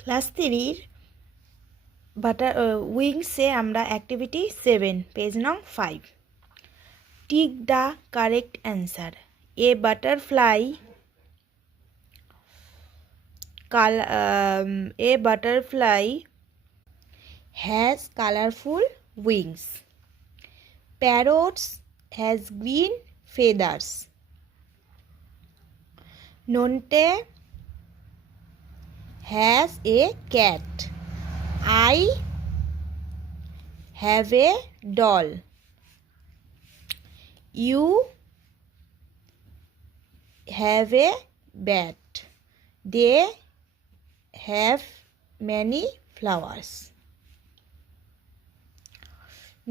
Class 3 butter উইংসে আমরা activity 7 page নং 5 tick the correct answer. A butterfly has colorful wings. Parrots has green feathers. Nonte has a cat. I have a doll. You have a bat. They have many flowers.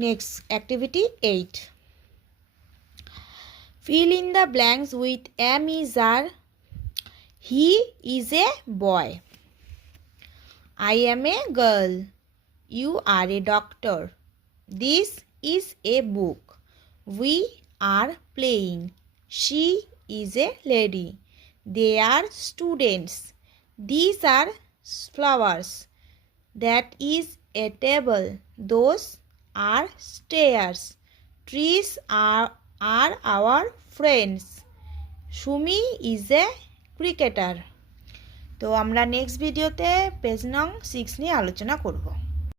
Next, activity 8. Fill in the blanks with am is are. He is a boy. I am a girl. You are a doctor. This is a book. We are playing. She is a lady. They are students. These are flowers. That is a table. Those are stairs. Trees are our friends. Shumi is a cricketer. তো আমরা next ভিডিওতে page নং 6 নিয়ে আলোচনা করব।